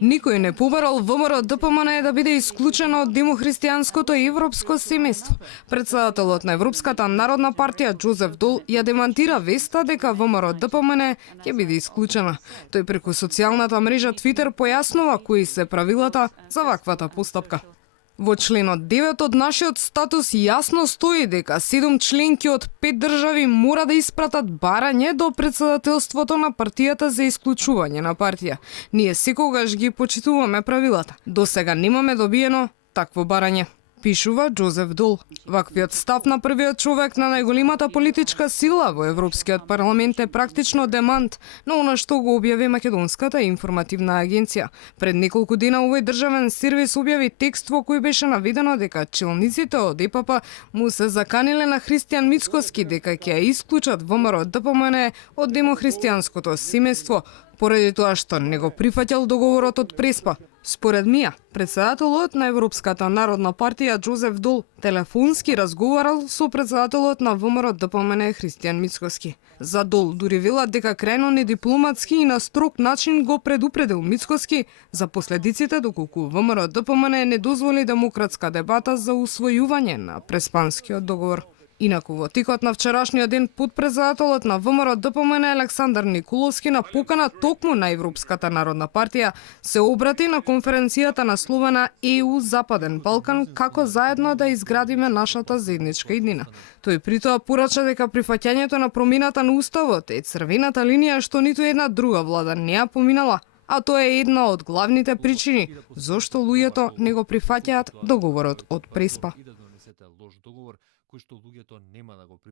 Никој не побарал ВМРО ДПМН да биде исклучено од демохристијанското и европско семејство. Председателот на Европската народна партија Џозеф Дол ја демантира веста дека ВМРО ДПМН ќе биде исклучена. Тој преку социјалната мрежа Твитер појаснува кои се правилата за ваквата постапка. Во членот 9 од нашиот статус јасно стои дека 7 членки од 5 држави мора да испратат барање до председателството на партијата за исклучување на партија. Ние секогаш ги почитуваме правилата. До сега немаме добиено такво барање, пишува Џозеф Дол. Ваквиот став на првиот човек на најголемата политичка сила во Европскиот парламент е практично демант на она што го објави Македонската информативна агенција. Пред неколку дена овој државен сервис објави текст во кој беше наведено дека челниците од ЕПП му се заканиле на Христијан Мицкоски дека ќе ја исклучат ВМРО ДПМН од демохристијанското семејство, поради тоа што не го прифаќал договорот од Преспа. Според Мија, председателот на Европската народна партија Џозеф Дол телефонски разговарал со председателот на ВМРО ДПМН Христијан Мицкоски. За Дол дури велат дека крајно недипломатски и на строг начин го предупредил Мицкоски за последиците доколку ВМРО ДПМН не дозволи демократска дебата за усвојување на Преспанскиот договор. Инаку во текот на вчерашниот ден подпредседателот на ВМРО ДПМН Александар Николовски на покана токму на Европската народна партија се обрати на конференцијата насловена ЕУ Западен Балкан како заедно да изградиме нашата заедничка иднина. Тој притоа порача дека прифаќањето на промената на уставот е црвената линија што ниту една друга влада не ја поминала, а тоа е една од главните причини зошто луѓето не го прифаќаат договорот од Преспа. Кој што луѓето нема да го